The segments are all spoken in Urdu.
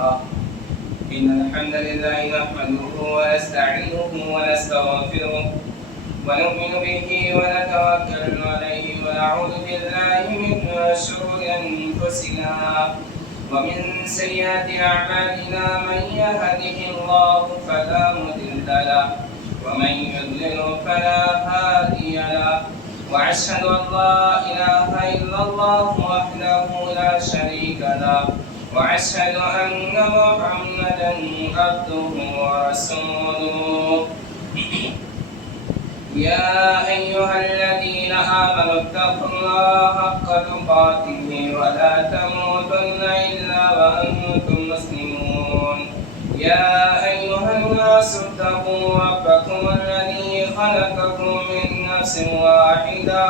كثيرا. إن الحمد لله نحمده ونستعينه ونستغفره ونؤمن به ونتوكل عليه ونعوذ بالله من شرور أنفسنا ومن سيئات أعمالنا. من يهده الله فلا مضل له ومن يضلل فلا هادي له. وأشهد أن لا إله إلا الله وحده لا شريك له وأشهد أن محمدا عبده ورسوله. يا أيها الذين آمنوا اتقوا الله حق تقاته ولا تموتن إلا وأنتم مسلمون. يا أيها الناس اتقوا ربكم الذي خلقكم من نفس واحدة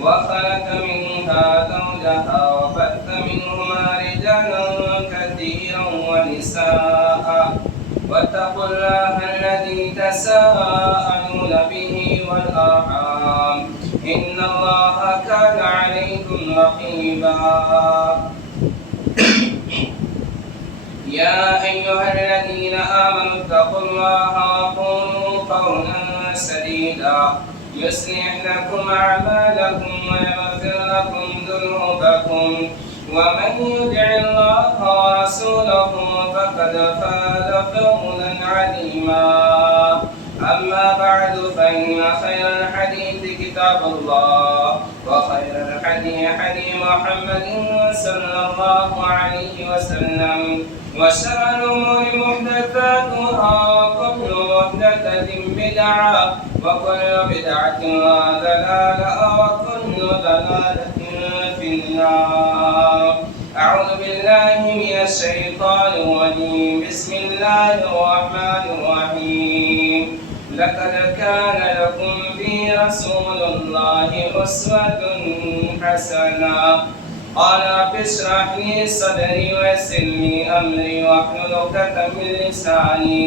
وخلق منها زوجها وبث منهما رجالا كثيرا ونساء واتقوا الله الذي تساءلون به والأرحام إن الله كان عليكم رقيبا. يا أيها الذين آمنوا اتقوا الله وقولوا قولا سديدا يصلح لكم أعمالكم ويغفر لكم ذنوبكم ومن يطع الله ورسوله فقد فاز فوزا عظيما. أما بعد فإن خير الحديث كتاب الله وخير الهدي هدي محمد صلى الله عليه وسلم وشر الأمور محدثاتها وكل محدثة بدعة وكل بدعة ضلالة وكل ضلالة في النار. أعوذ بالله من الشيطان الرجيم. بسم الله الرحمن الرحيم. لقد كان لكم في رسول الله أسوة حسنة. قال رب اشرح لي صدري ويسر لي أمري واحلل عقدة من لساني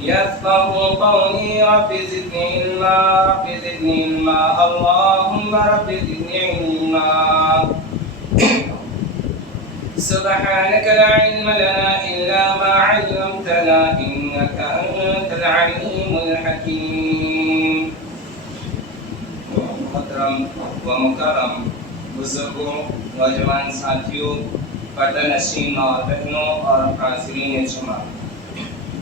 يفقهوا قولي. رب زدني علما رب زدني علما اللهم رب زدني علما. سبحانك لا علم لنا إلا ما علمتنا إنك أنت العليم الحكيم. محترم و مکرم بزرگوں نوجوان ساتھیوں پردہ نشین اور بہنوں اور حاضرین جمع،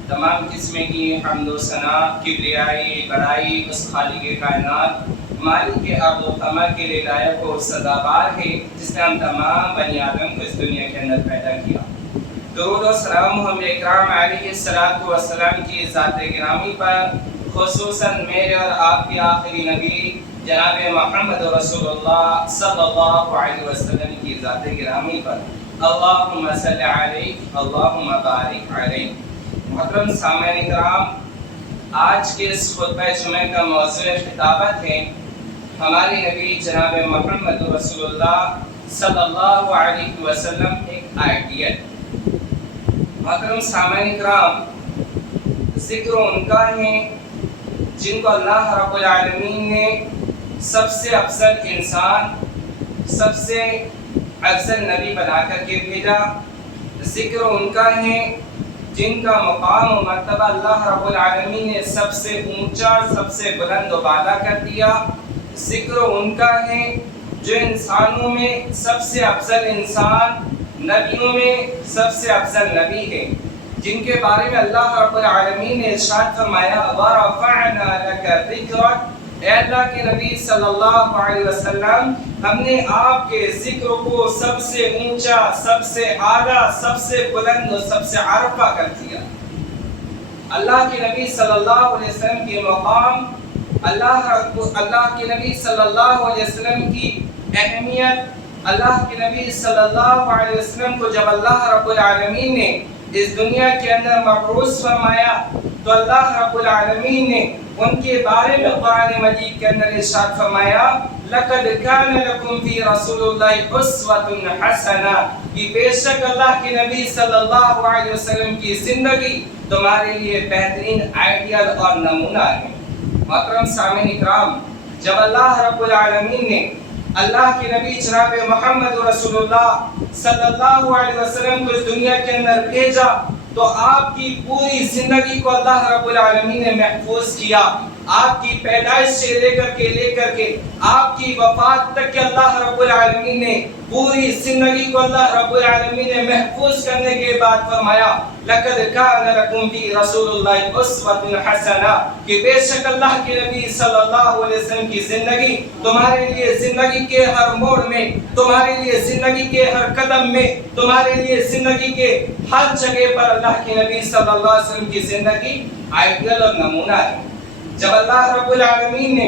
تمام قسم کی حمد و ثنا کبریائی بڑائی اس خالق کائنات مالک ارض و سما کے لیے لائق و سزاوار ہے جس نے ہم تمام بنی آدم کو اس دنیا کے اندر پیدا کیا. درود و سلام محمد اکرام علیہ السلام کی ذات گرامی پر، خصوصاً میرے اور آپ کے آخری نبی جناب محمد رسول اللہ صلی اللہ علیہ وسلم کی ذات گرامی پر اللہم صلی علیہ اللہم بارک علیہ. محترم سامعین کرام، آج کے اس خطبہ جمعہ کا موضوع خطابت ہے ہمارے نبی جناب محمد رسول اللہ صلی اللہ علیہ وسلم ایک آئیڈیل. محترم سامعین کرام، ذکر ان کا ہے جن کو اللہ رب العالمین نے سب سے افضل انسان، سب سے افضل نبی بنا کر کے بھیجا. ذکر ان کا ہے جن کا مقام و مرتبہ اللہ رب العالمین نے سب سے اونچا، سب سے بلند و بالا کر دیا. ذکر ان کا ہے جو انسانوں میں سب سے افضل انسان، نبیوں میں سب سے افضل نبی ہے، جن کے بارے میں اللہ رب العالمین نے ارشاد فرمایا وَرَفَعْنَا لَكَ ذِكْرَكَ. اے اللہ کے نبی صلی اللہ علیہ وسلم، ہم نے آپ کے ذکر کو سب سے اونچا، سب سے اعلیٰ، سب سے بلند اور سب سے عرفہ کر دیا. اللہ کے نبی صلی اللہ علیہ وسلم کے مقام، اللہ کے نبی صلی اللہ علیہ وسلم کی اہمیت، اللہ کے نبی صلی اللہ علیہ وسلم کو جب اللہ رب العالمین نے اس دنیا کے اندر مبعوث فرمایا تو اللہ رب العالمین نے ان کے بارے میں قرآن مجید کے اندر ارشاد فرمایا لَقَدْ كَانَ لَكُمْ فِي رَسُولِ اللَّهِ أُسْوَةٌ حَسَنَةٌ. کہ بے شک اللہ کے نبی صلی اللہ علیہ وسلم کی زندگی تمہارے لیے بہترین آئیڈیل اور نمونہ ہے. محترم سامعین اکرام، جب اللہ رب العالمین نے اللہ کے نبی جناب محمد رسول اللہ صلی اللہ علیہ وسلم کو اس دنیا کے اندر بھیجا تو آپ کی پوری زندگی کو اللہ رب العالمین نے محفوظ کیا. آپ کی پیدائش سے لے کر کے آپ کی وفات تک کہ اللہ رب العالمین نے پوری زندگی کو اللہ رب العالمین نے محفوظ کرنے کے بعد فرمایا لَقَدْ كَانَ لَكُمْ فِي رَسُولِ اللَّهِ أُسْوَةٌ حَسَنَةٌ کہ بے شک اللہ کے نبی صلی اللہ علیہ وسلم کی زندگی تمہارے لیے زندگی کے ہر موڑ میں، تمہارے لیے زندگی کے ہر قدم میں، تمہارے لیے زندگی کے ہر جگہ پر اللہ کے نبی صلی اللہ علیہ وسلم کی زندگی آئیڈیل اور نمونہ ہے. جب اللہ رب العالمین نے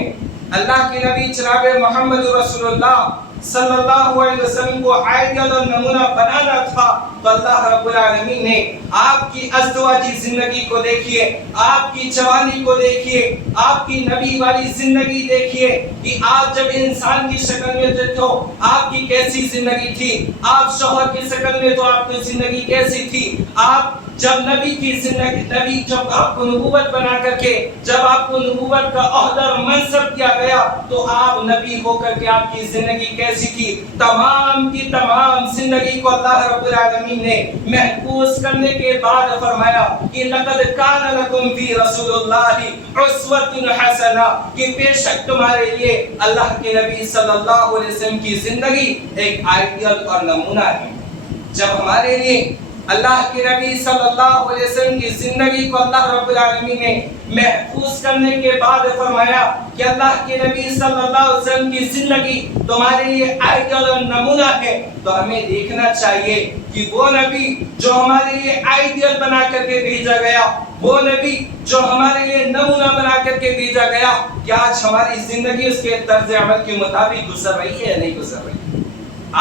اللہ کے نبی جناب محمد رسول اللہ صلی اللہ علیہ وسلم کو آئیڈیل اور نمونہ بنانا تھا تو اللہ رب العالمین نے آپ کی ازدواجی زندگی کو دیکھیے، آپ کی جوانی کو دیکھیے، آپ کی نبی والی زندگی دیکھیے کہ آپ جب انسان کی شکل میں تھے تو آپ کی کیسی زندگی تھی، آپ شوہر کی شکل میں تو آپ کی زندگی کیسی تھی، آپ جب نبی کی زندگی، نبی جب آپ کو نبوت بنا کر کے جب آپ کو نبوت کا عہدہ اور منصب دیا گیا تو آپ نبی ہو کر کے آپ کی زندگی کیسی تھی. تمام کی تمام زندگی کو اللہ رب العالمین نے محفوظ کرنے کے بعد فرمایا کہ لقد کان لکم فی رسول اللہ اسوۃ حسنہ کہ بے شک تمہارے لیے اللہ کے نبی صلی اللہ علیہ وسلم کی زندگی ایک آئیڈیل اور نمونہ ہے. جب ہمارے لیے اللہ کے نبی صلی اللہ علیہ وسلم کی زندگی کو اللہ رب العالمین نے محفوظ کرنے کے بعد فرمایا کہ اللہ کے نبی صلی اللہ علیہ وسلم کی زندگی تمہارے لیے آئیڈیل اور نمونہ ہے تو ہمیں دیکھنا چاہیے کہ وہ نبی جو ہمارے لیے آئیڈیل بنا کر کے بھیجا گیا، وہ نبی جو ہمارے لیے نمونہ بنا کر کے بھیجا گیا، کہ آج ہماری زندگی اس کے طرز عمل کے مطابق گزر رہی ہے یا نہیں گزر رہی.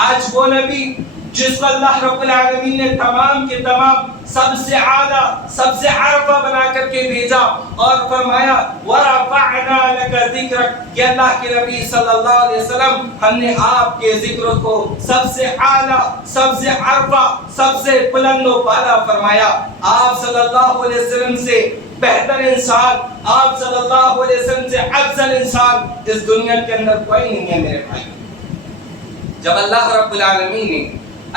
آج وہ نبی جس کو اللہ رب العالمین نے تمام کے تمام سب سے اعلیٰ، سب سے عرفہ بنا کر کے بھیجا اور فرمایا وَرَفَعْنَا لَكَ ذِكْرَكَ کہ اللہ کے نبی صلی اللہ علیہ وسلم ہم نے آپ کے ذکر کو سب سے اعلیٰ، سب سے عرفہ، سب سے بلند و بالا فرمایا. آپ صلی اللہ علیہ وسلم سے بہتر انسان، آپ صلی اللہ علیہ وسلم سے افضل انسان اس دنیا کے اندر کوئی نہیں ہے میرے بھائی. جب اللہ رب العالمین نے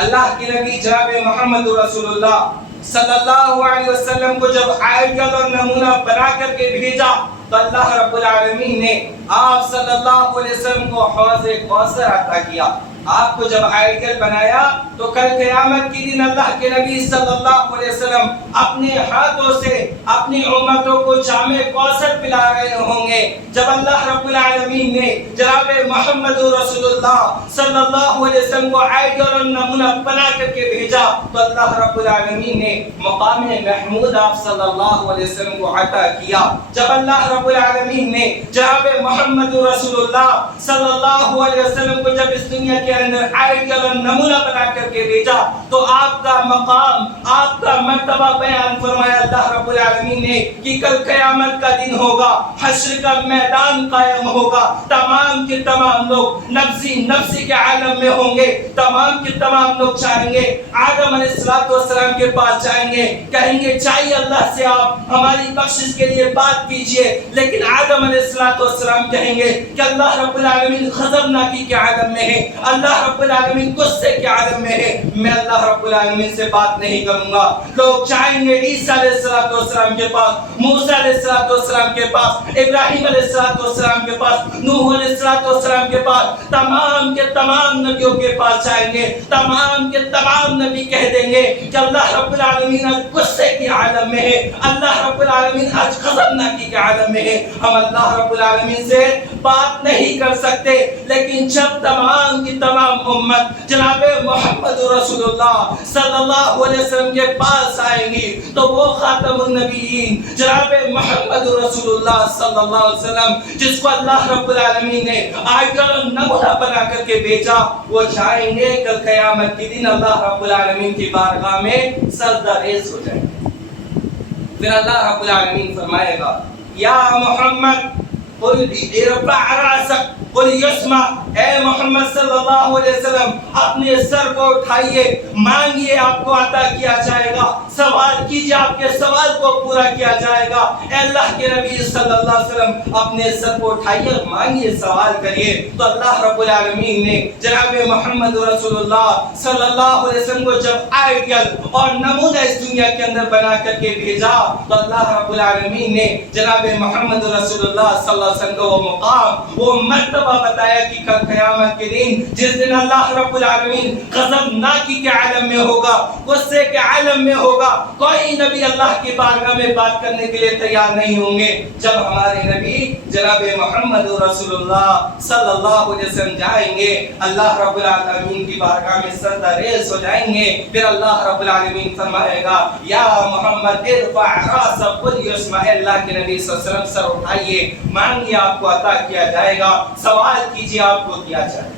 اللہ کے نبی جناب محمد رسول اللہ صلی اللہ علیہ وسلم کو جب آئیڈیل اور نمونہ بنا کر کے بھیجا تو اللہ رب العالمین نے آپ صلی اللہ علیہ وسلم کو حوض کوثر عطا کیا. آپ کو جب آئیڈیل بنایا تو کل قیامت کی دن اللہ کے نبی صلی اللہ علیہ وسلم اپنے ہاتھوں سے اپنی امتوں کو جام کوثر پلا رہے ہوں گے. جب اللہ رب العالمین نے جناب محمد رسول اللہ صلی اللہ علیہ وسلم کو آئیڈیل اور نمونہ بنا کر کے بھیجا تو اللہ رب العالمین نے مقام محمود آپ صلی اللہ علیہ وسلم کو عطا کیا. جب اللہ رب العالمین نے جناب محمد رسول اللہ صلی اللہ علیہ وسلم کو جب اس دنیا کے اندر آئیڈیل اور نمونہ بنا کر کے بھیجا تو آپ کا مقام، آپ کا مرتبہ بیان فرمایا اللہ رب العالمین نے کہ کل قیامت کا دن ہوگا، حشر کا میدان قائم ہوگا، تمام کے تمام لوگ نفسی کے عالم میں ہوں گے. تمام کے تمام لوگ چاہیں گے آدم علیہ السلام کے پاس جائیں گے، کہیں گے چاہیے اللہ سے آپ ہماری بخشش کے لیے بات کیجئے. لیکن آدم علیہ السلام کہیں گے کہ اللہ رب العالمین غضبناکی کے عالم میں ہے، اللہ رب العالمین غصے کے عالم میں ہے، میں اللہ رب العالمین سے بات نہیں کروں گا. لوگ چاہیں گے عیسیٰ علیہ السلام کے پاس، موسیٰ علیہ السلام کے پاس، ابراہیم علیہ السلام کے پاس، نوح علیہ السلام کے پاس، تمام کے تمام نبیوں کے پاس جائیں گے. تمام کے تمام نبی کہہ دیں گے کہ اللہ رب العالمین آج غصے کے عالم میں ہے، اللہ رب العالمین آج غضبناکی کے عالم میں ہے، ہم اللہ رب العالمین سے بات نہیں کر سکتے. لیکن جب تمام کی تمام امت جناب محمد رسول اللہ صلی اللہ علیہ وسلم کے پاس آئیں گی تو وہ خاتم النبیین جناب محمد رسول اللہ صلی اللہ علیہ وسلم جس کو اللہ رب العالمین نے آئیڈیل اور نمونہ بنا کر کے بھیجا، وہ جائیں گے کل قیامت کے دن اللہ رب العالمین کی بارگاہ میں سجدہ ریز ہو جائیں گے. پھر اللہ رب العالمین فرمائے گا یا محمد قل ارفع راسک قل یسمع، اے محمد صلی اللہ علیہ وسلم اپنے سر کو اٹھائیے، مانگیے آپ کو عطا کیا جائے گا، سوال کیجیے آپ کے سوال کو پورا کیا جائے گا۔ اے اللہ کے نبی صلی اللہ علیہ وسلم اپنے سر کو اٹھائیے، مانگیے، سوال کریے۔ تو اللہ رب العالمین نے جناب محمد رسول اللہ صلی اللہ علیہ وسلم کو جب آئیڈیل اور نمونہ اس دنیا کے اندر بنا کر کے بھیجا، تو اللہ رب العالمین نے جناب محمد رسول اللہ صلی اللہ علیہ وسلم کو وہ مقام، وہ مرتبہ بتایا کہ کل قیامت کے دن جس دن اللہ رب العالمین غضبناکی کے عالم میں ہوگا، غصے کے عالم میں ہوگا، کوئی نبی اللہ کی بارگاہ میں بات کرنے کے لیے تیار نہیں ہوں گے۔ جب ہمارے نبی جناب محمد رسول اللہ صلی اللہ علیہ وسلم جائیں گے، اللہ رب العالمین کی بارگاہ میں سجدہ ریز ہو جائیں گے، پھر اللہ رب العالمین فرمائے گا یا محمد ارفع راسک قل یسمع، اللہ کے نبی صلی اللہ علیہ وسلم سر اٹھائیے، مانگیے آپ کو عطا کیا جائے گا، سوال کیجیے آپ کو دیا جائے گا۔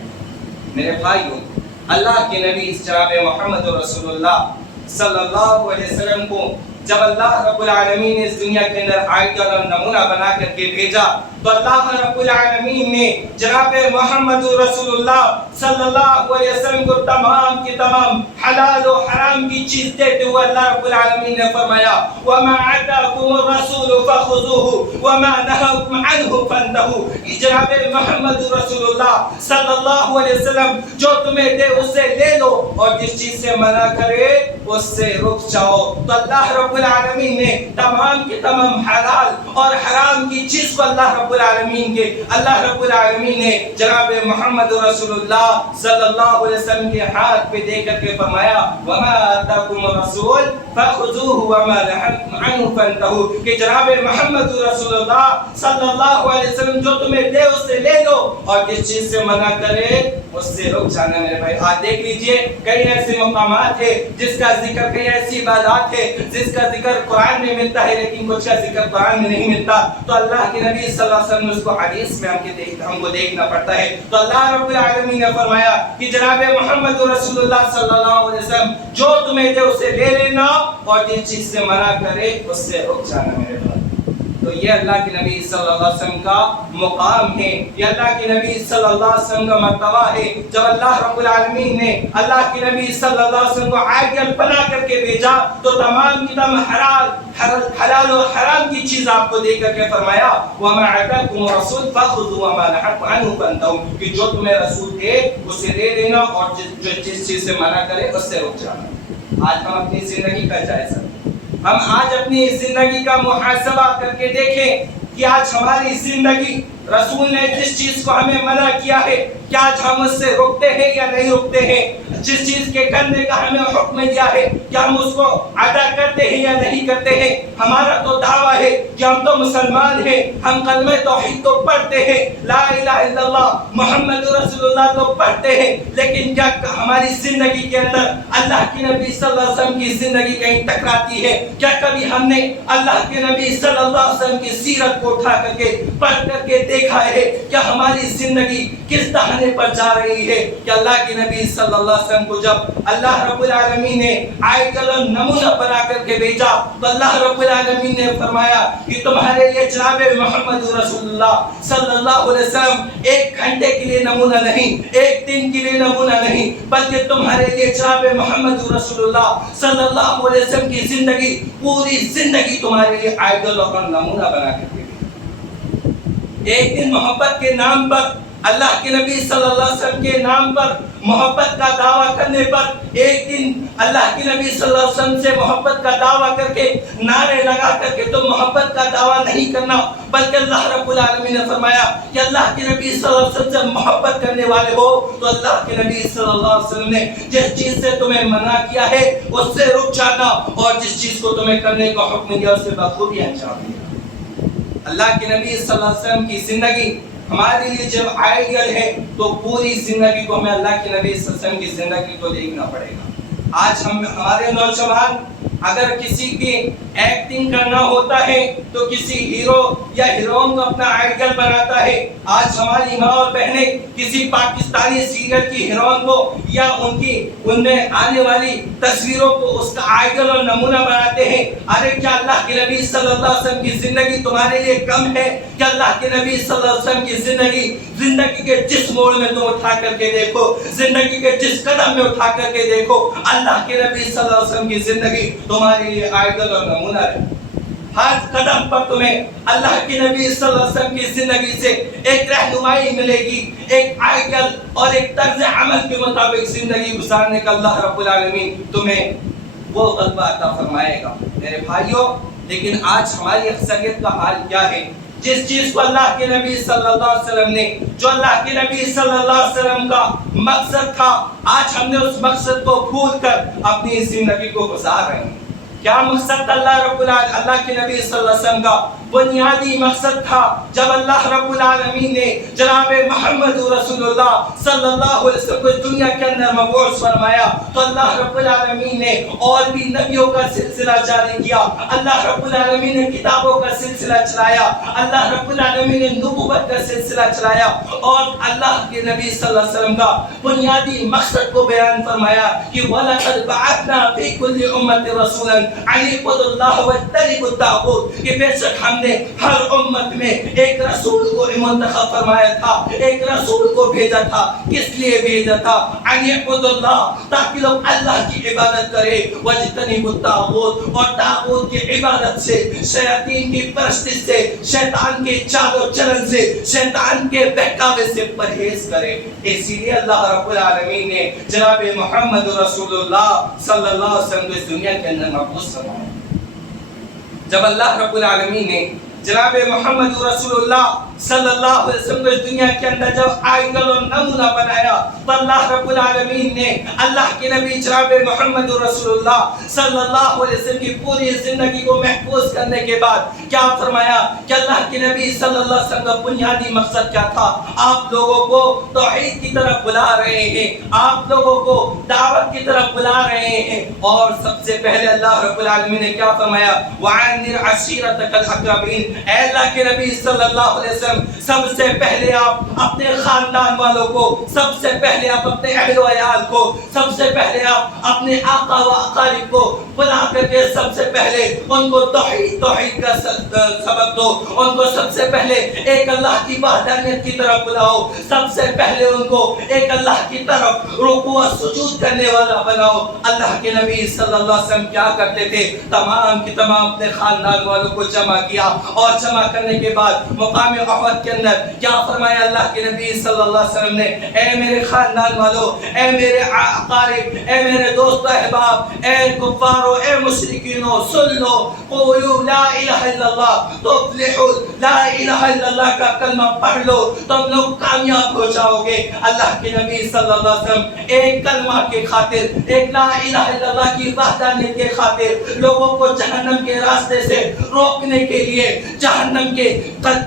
میرے بھائیوں، اللہ کے نبی جناب محمد رسول اللہ صلی اللہ علیہ وسلم کو جب اللہ رب العالمین نے اس دنیا کے اندر آئیڈیل اور نمونہ بنا کر کے بھیجا، تو اللہ رب العالمین نے جناب محمد رسول اللہ صلی اللہ علیہ وسلم کو تمام کی تمام حلال و حرام کی چیز دیتے ہوئے اللہ رب العالمین نے فرمایا وَمَا عَتَاكُمُ الرَّسُولُ فَخُذُوهُ وَمَا نَهَاكُمْ عَنْهُ فَانْتَهُوا۔ جناب محمد رسول اللہ صلی اللہ علیہ وسلم جو تمہیں دے اسے لے لو، اور جس چیز سے منع کرے اس سے رک جاؤ۔ تو اللہ رب العالمین نے تمام کی تمام حلال اور حرام کی چیز کو اللہ رب العالمین نے جناب محمد رسول اللہ صلی اللہ علیہ وسلم کے ہاتھ پہ دے کر کے فرمایا وَمَا آتَاكُمُ الرَّسُولُ فَخُذُوهُ وَمَا نَهَاكُمْ عَنْهُ فَانْتَهُوا، کہ جناب محمد رسول اللہ صلی اللہ علیہ وسلم جو تمہیں دے اس سے لے لو، اور جس چیز سے منع کرے اس سے رک جانا۔ میرے بھائی آج دیکھ لیجئے کئی ایسے مقامات ہیں جس کا ذکر، کئی ایسی عبادات ہے جس کا ذکر قرآن میں ملتا ہے لیکن کچھ کا ذکر قرآن میں نہیں ملتا، تو اللہ کے نبی صلی اللہ علیہ وسلم نے اس کو حدیث میں ہم کو دیکھنا پڑتا ہے۔ تو اللہ رب العالمین نے فرمایا کہ جناب محمد رسول اللہ صلی اللہ علیہ وسلم جو تمہیں دے اسے لے لینا، اور جس چیز سے منع کرے اس سے رک جانا۔ میرے بھائی تو یہ اللہ کے نبی صلی اللہ علیہ وسلم کا مقام ہے، یہ اللہ کے نبی صلی اللہ علیہ وسلم کا مرتبہ ہے۔ جب اللہ رب العالمین نے اللہ کے نبی صلی اللہ علیہ وسلم کو آئیڈیل بنا کر کے بھیجا، تو تمام کی تمام حلال و حرام کی چیز آپ کو دے کر کے فرمایا وَمَا عَتَاكُمُ الرَّسُولُ فَخُذُوهُ وَمَا نَهَاكُمْ عَنْهُ فَانْتَهُوا، کہ جو تمہیں رسول دے اسے لے لینا، اور جس چیز سے منع کرے اس سے رک جانا۔ آج ہم اپنی زندگی کا جائزہ، ہم آج اپنی زندگی کا محاسبہ کر کے دیکھیں کہ آج ہماری زندگی رسول نے جس چیز کو ہمیں منع کیا ہے کیا آج ہم اس سے رکتے ہیں یا نہیں رکتے ہیں؟ جس چیز کے کرنے کا ہمیں حکم دیا ہے کیا ہم اس کو ادا کرتے ہیں یا نہیں کرتے ہیں؟ ہمارا تو دعویٰ ہے کہ ہم تو مسلمان ہیں، ہم کلمہ توحید تو پڑھتے ہیں، لا الہ الا اللہ محمد رسول اللہ تو پڑھتے ہیں، لیکن کیا ہماری زندگی کے اندر اللہ کے نبی صلی اللہ علیہ وسلم کی زندگی کہیں ٹکراتی ہے؟ کیا کبھی ہم نے اللہ کے نبی صلی اللہ علیہ وسلم کی سیرت کو اٹھا کر کے پڑھ کر کے دیکھا ہے کہ ہماری زندگی کس دہانے پر جا رہی ہے؟ کہ اللہ کے نبی صلی اللہ علیہ وسلم کو جب اللہ رب العالمین نے آئیڈیل اور نمونہ بنا کر کے بھیجا، تو اللہ رب العالمین نے فرمایا کہ تمہارے لیے جناب محمد رسول اللہ صلی اللہ علیہ وسلم ایک گھنٹے کے لیے نمونہ نہیں، ایک دن کے لیے نمونہ نہیں، بلکہ تمہارے لیے جناب محمد رسول اللہ صلی اللہ علیہ وسلم کی زندگی، پوری زندگی تمہارے لیے آئیڈیل اور نمونہ بنا کر کے ایک دن محبت کے نام پر، اللہ کے نبی صلی اللہ علیہ وسلم کے نام پر محبت کا دعویٰ کرنے پر، ایک دن اللہ کے نبی صلی اللہ علیہ وسلم سے محبت کا دعویٰ کر کے نعرے لگا کر کے تم محبت کا دعویٰ نہیں کرنا، بلکہ اللہ رب العالمین نے فرمایا کہ اللہ کے نبی صلی اللہ علیہ وسلم سے محبت کرنے والے ہو تو اللہ کے نبی صلی اللہ علیہ وسلم نے جس چیز سے تمہیں منع کیا ہے اس سے رک جانا، اور جس چیز کو تمہیں کرنے کا حکم دیا اسے بخوبی انجام دیا۔ اللہ کے نبی صلی اللہ علیہ وسلم کی زندگی ہمارے لیے جب آئیڈیل ہے تو پوری زندگی کو ہمیں اللہ کے نبی صلی اللہ علیہ وسلم کی زندگی کو دیکھنا پڑے گا۔ آج ہمارے نوجوان اگر کسی کی ایکٹنگ کرنا ہوتا ہے تو کسی ہیرو یا ہیروئن کو اپنا آئیڈل بناتا ہے. آج ہماری ماں اور بہنیں کسی پاکستانی سیریل کی ہیروئن کو یا ان میں آنے والی تصویروں کو اس کا آئیڈل اور نمونہ بناتے ہیں. ارے کیا اللہ کے نبی صلی اللہ علیہ وسلم کی زندگی تمہارے لیے کم ہے؟ کہ اللہ کے نبی صلی اللہ علیہ وسلم کی زندگی کے جس موڑ میں تم اٹھا کر کے دیکھو، زندگی کے جس قدم میں اٹھا کر کے دیکھو، اللہ کے نبی صلی اللہ علیہ وسلم کی زندگی تمہارے لیے آئیڈل اور نمونہ ہے. ہر قدم پر تمہیں اللہ کے نبی صلی اللہ علیہ وسلم کی زندگی سے ایک رہنمائی ملے گی، ایک آئیڈل اور ایک طرز عمل کے مطابق زندگی گزارنے کا اللہ رب العالمین تمہیں وہ غلبہ عطا فرمائے گا. میرے بھائیوں، لیکن آج ہماری اکثریت کا حال کیا ہے؟ جس چیز کو اللہ کے نبی صلی اللہ علیہ وسلم نے، جو اللہ کے نبی صلی اللہ علیہ وسلم کا مقصد تھا، آج ہم نے اس مقصد کو بھول کر اپنی زندگی کو گزار رہے ہیں. کیا مقصد اللہ کے نبی صلی اللہ علیہ وسلم کا بنیادی مقصد تھا؟ جب اللہ رب العالمین نے جناب محمد رسول اللہ صلی اللہ علیہ وسلم کو دنیا کے اندر مبعوث فرمایا تو اللہ رب العالمین نے اور بھی نبیوں کا سلسلہ جاری کیا. اللہ رب العالمین نے کتابوں کا سلسلہ چلایا، اللہ رب العالمین نے نبوت کا سلسلہ چلایا، اور اللہ کے نبی صلی اللہ علیہ وسلم کا بنیادی مقصد کو بیان فرمایا کہ وَلَقَدْ بَعَثْنَا فِي كُلِّ أُمَّةٍ رَسُولًا أَنِ اعْبُدُوا اللَّهَ وَاجْتَنِبُوا الطَّاغُوتَ. کہ بے شک ہم نے ہر امت میں ایک رسول کو منتخب فرمایا تھا، ایک رسول کو بھیجا تھا. کس لیے بھیجا تھا؟ ان اعبدوا اللہ، تاکہ لوگ اللہ کی عبادت کرے، واجتنبوا الطاغوت، اور طاغوت کی عبادت سے، شیاطین کی پرستش سے، شیطان کے چال و چلن سے، شیطان کے بہکاوے سے پرہیز کرے. اسی لیے اللہ رب العالمین نے جناب محمد رسول اللہ صلی اللہ علیہ وسلم کو اس دنیا کے اندر مبعوث فرمایا. جب اللہ رب العالمین نے جناب محمد رسول اللہ صلی اللہ علیہ وسلم کو اس دنیا کے اندر جب آئیڈل اور نمونہ بنایا تو اللہ رب العالمین نے اللہ کے نبی جناب محمد رسول اللہ صلی اللہ علیہ وسلم کی پوری زندگی کو محفوظ کرنے کے بعد کیا فرمایا کہ اللہ کے نبی صلی اللہ علیہ وسلم کا بنیادی مقصد کیا تھا؟ آپ لوگوں کو توحید کی طرف بلا رہے ہیں، آپ لوگوں کو دعوت کی طرف بلا رہے ہیں، اور سب سے پہلے اللہ رب العالمین نے کیا فرمایا؟ وَأَنذِرْ عَشِيرَتَكَ الْأَقْرَبِينَ. اے اللہ کے نبی صلی اللہ علیہ وسلم، سب سے پہلے آپ اپنے خاندان والوں کو، سب سے پہلے آپ اپنے اہل و عیال کو، سب سے پہلے آپ اپنے آقا و اقارب کو بلا کر کے سب سے پہلے ان کو توحید کا سبق دو، ان کو سب سے پہلے ایک اللہ کی وحدانیت کی طرف بلاؤ، سب سے پہلے ان کو ایک اللہ کی طرف رکوع و سجود کرنے والا بناؤ. اللہ کے نبی صلی اللہ علیہ وسلم کیا کرتے تھے؟ تمام کی تمام اپنے خاندان والوں کو جمع کیا، اور جمع کرنے کے بعد مقام احد کے اندر کیا فرمایا اللہ کے نبی صلی اللہ علیہ وسلم نے؟ اے میرے خاندان والوں، اے میرے اقارب، اے میرے دوست احباب، اے کفارو، اے مشرکینو، سن لو، قولوا لا الہ الا اللہ تفلحوا. لا الہ الا اللہ کا کلمہ پڑھ لو، تم لوگ کامیاب ہو جاؤ گے. اللہ کے نبی صلی اللہ علیہ وسلم ایک کلمہ کے خاطر، ایک لا الہ الا اللہ کی وحدانیت کے خاطر لوگوں کو جہنم کے راستے سے روکنے کے لیے، جہنم کے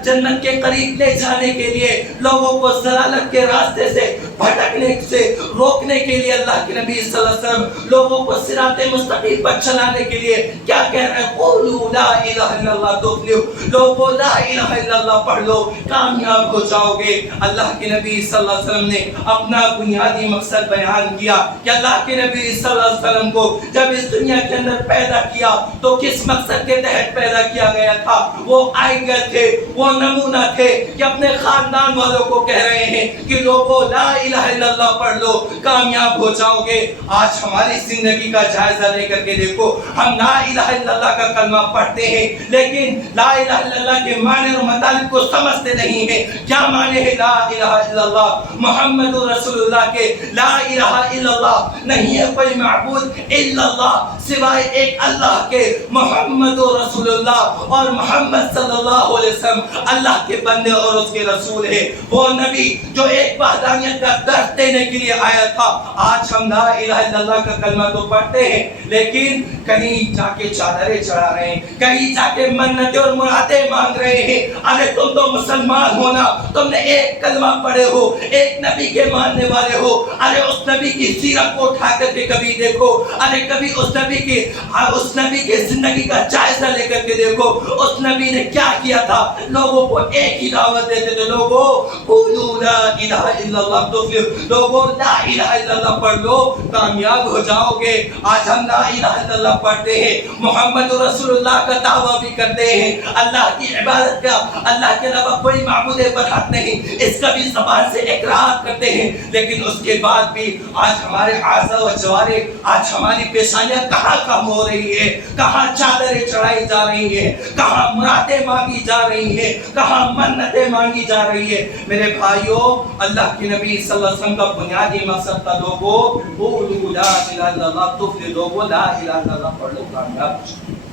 جنت کے قریب لے جانے کے لیے، لوگوں کو ضلالت کے راستے سے بھٹکنے سے روکنے کے لیے اللہ کے نبی صلی اللہ علیہ وسلم لوگوں کو صراط مستقیم پر چلانے کے لیے کیا کہہ رہے ہیں؟ قولوا لا الہ الا اللہ تفلحوا. لوگوں لا الہ الا اللہ پڑھ لو، کامیاب ہو جاؤ گے. اللہ کے نبی صلی اللہ علیہ وسلم نے اپنا بنیادی مقصد بیان کیا کہ اللہ کے نبی صلی اللہ علیہ وسلم کو جب اس دنیا کے اندر پیدا کیا تو کس مقصد کے تحت پیدا کیا گیا تھا؟ وہ آئیڈل تھے، وہ نمونہ تھے کہ اپنے خاندان والوں کو کہہ رہے ہیں کہ لوگوں لا الہ الا اللہ پڑھ لو، کامیاب ہو جاؤ گے. آج ہماری زندگی کا جائزہ لے کر کے دیکھو، ہم لا الہ الا اللہ کا کلمہ پڑھتے ہیں لیکن لا الہ الا اللہ کے معنی اور مطالب کو سمجھتے نہیں ہیں. کیا معنی ہے لا الہ الا اللہ؟ محمد رسول اللہ کے لا الہ الا اللہ، نہیں ہے کوئی معبود الا اللہ سوائے ایک اللہ کے، محمد رسول اللہ، اور محمد محمد صلی اللہ علیہ وسلم اللہ کے بندے اور اس کے رسول ہے، وہ نبی جو ایک وحدانیت کا درس دینے کے لیے آیا تھا۔ آج ہم لا الہ الا اللہ کا کلمہ تو پڑھتے ہیں لیکن کہیں جا کے چادریں چڑھا رہے ہیں، کہیں جا کے منتیں اور مرادیں مانگ رہے ہیں۔ ارے تم تو مسلمان ہونا، تم نے ایک کلمہ پڑھے ہو، ایک نبی کے ماننے والے ہو، ارے اس نبی کی سیرت کو اٹھا کر کے کبھی دیکھو، ارے کبھی اس نبی کے زندگی کا جائزہ لے کر کے دیکھو، اس نبی نے کیا کیا تھا۔ لوگوں کو ایک ہی دعوت دیتے تھے، لوگوں قولوا لا الہ الا اللہ تفلحوا، لوگوں لا الہ الا اللہ پڑھ لو کامیاب ہو جاؤ گے۔ آج ہم لا الہ الا اللہ پڑھتے ہیں، محمد رسول اللہ کا دعویٰ بھی کرتے ہیں، اللہ کی عبادت کا اللہ کے علاوہ کوئی معبود برحق نہیں، اس کا بھی زبان سے اقرار کرتے ہیں، لیکن اس کے بعد بھی آج ہمارے اعضاء و جوارح، آج ہماری پیشانیاں کہاں کم ہو رہی ہے، کہاں چادریں چڑھائی جا رہی ہیں، کہاں مرادیں مانگی جا رہی ہیں، کہاں منتیں مانگی جا رہی ہے۔ میرے بھائیوں، اللہ کے نبی صلی اللہ علیہ وسلم کا بنیادی مقصد تھا لوگوں قولوا لا الہ الا اللہ تفلحوا، لوگوں لا الہ الا اللہ پڑھ لو کامیاب ہو جاؤ۔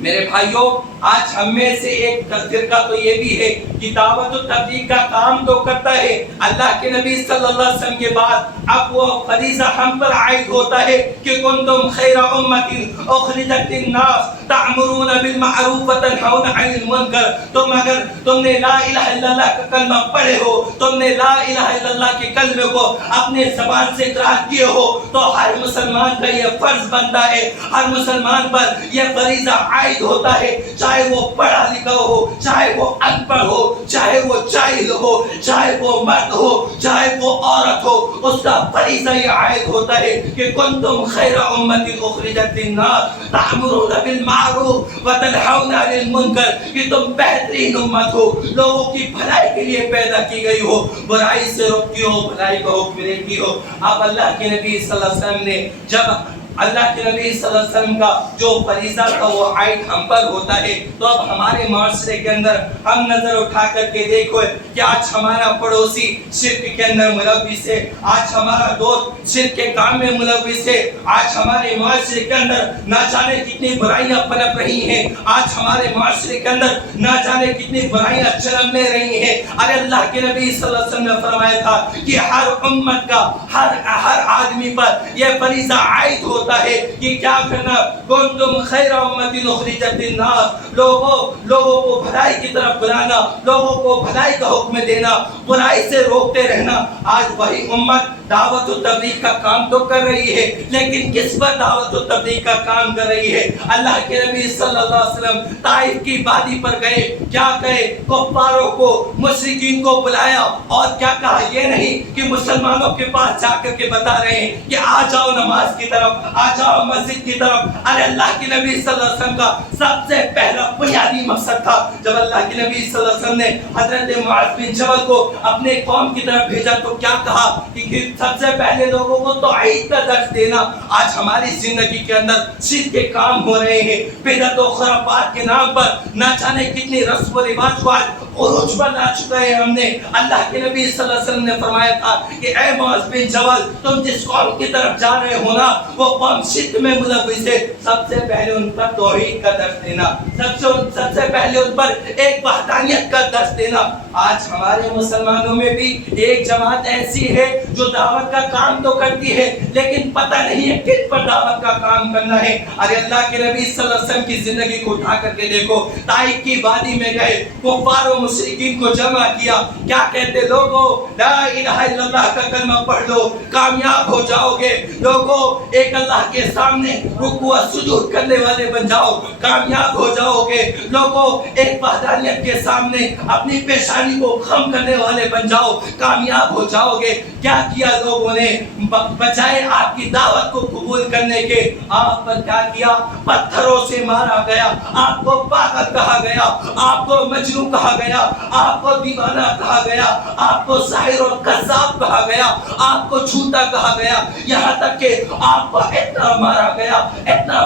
میرے بھائیوں، آج ہم میں سے ایک فرقہ تو یہ بھی ہے کہ دعوت و تبلیغ کا کام تو کرتا ہے، اللہ کے نبی صلی اللہ علیہ وسلم کے بعد اب وہ فریضہ ہم پر عائد ہوتا ہے کہ کنتم خیر امت اخرجت للناس تأمرون بالمعروف وتنہون عن المنکر۔ تم نے لا الہ الا اللہ کا کلمہ پڑھے ہو، تم نے لا الہ الا اللہ کے کلمے کو اپنے زبان سے اقرار کیے ہو، تو ہر مسلمان کا یہ فرض بنتا ہے، ہر مسلمان پر یہ فریضہ عائد ہوتا ہے، چاہے وہ پڑھا لکھا ہو، چاہے وہ ان پڑھ ہو، چاہے وہ جاہل ہو، چاہے وہ مرد ہو، چاہے وہ عورت ہو، اس کا فریضہ یہ عائد ہوتا ہے کہ کنتم خیر امت اخرجت للناس تأمرون بالمعروف وتنہون عن المنکر، کہ تم بہترین امت ہو، لوگوں کی بھلائی کے لیے پیدا کی گئی ہو، برائی سے روکتی ہو، بھلائی کا حکم دیتی ہو۔ اب اللہ کے نبی صلی اللہ علیہ وسلم نے جب اللہ کے نبی صلی اللہ علیہ وسلم کا جو فریضہ تھا وہ عائد ہم پر ہوتا ہے، تو اب ہمارے معاشرے کے اندر ہم نظر اٹھا کر کے دیکھو کہ آج ہمارا پڑوسی شرک کے اندر ملوث ہے، آج ہمارا دوست شرک کے کام میں ملوث ہے، آج ہمارے معاشرے کے اندر نہ جانے کتنی برائیاں پنپ رہی ہیں، آج ہمارے معاشرے کے اندر نہ جانے کتنی برائیاں جنم لے رہی ہیں۔ ارے اللہ کے نبی صلی اللہ علیہ وسلم نے فرمایا تھا کہ ہر امت کا ہر آدمی پر یہ فریضہ عائد ہوتا ہے کہ کیا کرنا، کنتم خیر امت اخرجت للناس، لوگوں کو بھلائی کی طرف بلانا، لوگوں کو بھلائی کا حکم دینا، برائی سے روکتے رہنا۔ آج وہی امت دعوت و تبلیغ کا کام تو کر رہی ہے، لیکن کس پر دعوت و تبلیغ کا کام کر رہی ہے؟ اللہ کے نبی صلی اللہ علیہ وسلم طائف کی وادی پر گئے، کیا کہے؟ کفاروں کو، مشرکین کو بلایا اور کیا کہا؟ یہ نہیں کہ مسلمانوں کے پاس جا کر کے بتا رہے ہیں کہ آ جاؤ نماز کی طرف، آ جاؤ مسجد کی طرف۔ ارے اللہ کے نبی صلی اللہ علیہ وسلم کا سب سے پہلا بنیادی مقصد تھا، جب اللہ کے نبی صلی اللہ علیہ وسلم نے حضرت معاذ بن جبل کو اپنے قوم کی طرف بھیجا تو کیا کہا کہ سب سے پہلے لوگوں کو توحید کا درس دینا۔ آج ہماری زندگی کے اندر شرک کے کام ہو رہے ہیں، بدعت و خرافات کے نام پر نہ جانے کتنی رسم و رواج کو آج عروج پر لا چکا ہے ہم نے۔ اللہ کے نبی صلی اللہ علیہ وسلم نے فرمایا تھا کہ اے معاذ بن جبل، تم جس قوم کی طرف جا رہے ہو نا، وہ قوم شرک میں ملوث ہے، سب سے پہلے ان پر توحید کا درس دینا، سب سے پہلے ان پر ایک وحدانیت کا درس دینا۔ آج ہمارے مسلمانوں میں بھی ایک جماعت ایسی ہے جو دعوت کا کام تو کرتی ہے، لیکن پتہ نہیں ہے کس پر دعوت کا کام کرنا ہے۔ ارے اللہ کے نبی صلی اللہ علیہ وسلم کی زندگی کو اٹھا کر کے دیکھو، طائف کی وادی میں گئے، کفار و مشرکین کو جمع کیا، کیا کہتے؟ لوگوں لا الہ الا اللہ کا کلمہ پڑھ لو کامیاب ہو جاؤ گے، لوگوں ایک اللہ کے سامنے رکوع سجود کرنے والے بن جاؤ کامیاب ہو جاؤ گے، لوگوں ایک وحدانیت کے سامنے اپنی پیشانی کو خم کرنے والے بن جاؤ کامیاب ہو جاؤ گے۔ کیا کیا لوگوں نے؟ بجائے آپ کی دعوت کو قبول کرنے کے، آپ پر کیا کیا؟ پتھروں سے مارا گیا، آپ کو پاگل کہا گیا، آپ کو مجنون کہا گیا، آپ کو دیوانہ کہا گیا، آپ کو ساحر اور کذاب کہا گیا، آپ کو جھوٹا کہا گیا، یہاں تک کہ آپ کو اتنا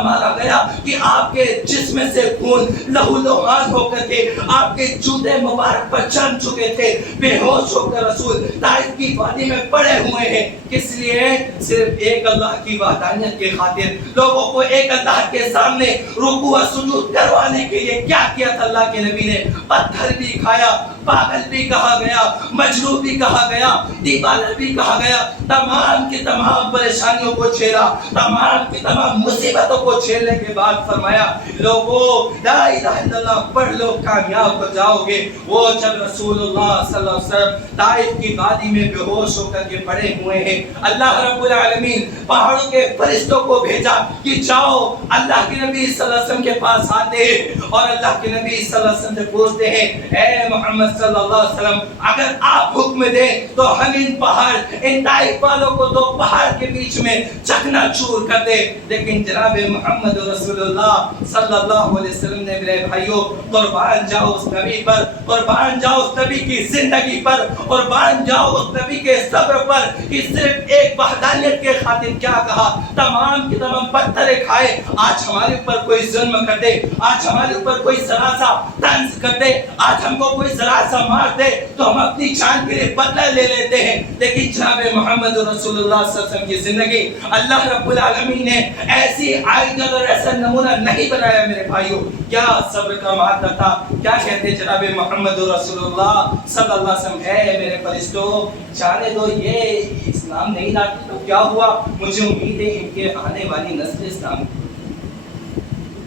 مارا گیا کہ آپ کے جسم سے خون لہو لہان ہو کر کے آپ کے جوتے مبارک پر جم چکے تھے. بے ہوش ہو کر رسول طائف کی وادی میں پڑے ہوئے ہیں. کس لیے؟ صرف ایک اللہ کی وحدانیت کے خاطر. لوگوں کو ایک اللہ کے سامنے رکوع و سجود کروانے کے لیے کیا کیا تھا اللہ کے نبی نے؟ پتھر بھی کھایا, پاگل بھی کہا گیا, مجنون بھی کہا گیا, دیوانہ بھی کہا گیا. تمام کی تمام پریشانیوں کو جھیلا, تمام کی تمام مصیبتوں کو جھیلنے کے بعد فرمایا لوگوں لا الہ الا اللہ پڑھ لو کامیاب ہو جاؤ گے. وہ جب رسول اللہ صلی اللہ علیہ وسلم طائف کی وادی میں بے ہوش ہو کر کے پڑے ہوئے ہیں, اللہ رب العالمین پہاڑوں کے فرشتوں کو بھیجا کہ جاؤ اللہ کے نبی صلی اللہ علیہ وسلم کے پاس آتے ہیں اور اللہ کے نبی صلی اللہ علیہ وسلم سے پوچھتے ہیں اے محمد صلی اللہ علیہ وسلم اگر آپ حکم دیں تو ہم ان پہاڑ ان طائف والوں کو دو پہاڑ کے بیچ میں چکنا چور کر دے. لیکن جناب محمد رسول اللہ صلی اللہ علیہ وسلم نے میرے بھائیوں قربان جاؤ اس نبی پر, قربان جاؤ اس نبی کی زندگی پر, قربان جاؤ اس نبی کے صبر پر کہ صرف ایک وحدانیت کے خاطر کیا کہا, تمام کے تمام پتھر کھائے. آج ہمارے اوپر کوئی ظلم کر دے, آج ہمارے اوپر کوئی ذرا سا طنز کر دے, آج ہم کو کوئی ذرا سا مار دے تو ہم اپنی جان کے لیے بدلہ لے لیتے ہیں. لیکن جناب محمد رسول اللہ صلی اللہ علیہ وسلم کی زندگی اللہ رب العالمین نے ایسی آئیڈل اور ایسا نمونہ نہیں بنایا میرے بھائیوں. کیا صبر کا مادہ تھا, کیا کہتے جناب محمد رسول اللہ صلی اللہ علیہ وسلم ہے میرے فرشتوں جانے دو یہ اسلام نہیں لاتے تو کیا ہوا, مجھے امید ہے ان کے آنے والی نسل اسلام.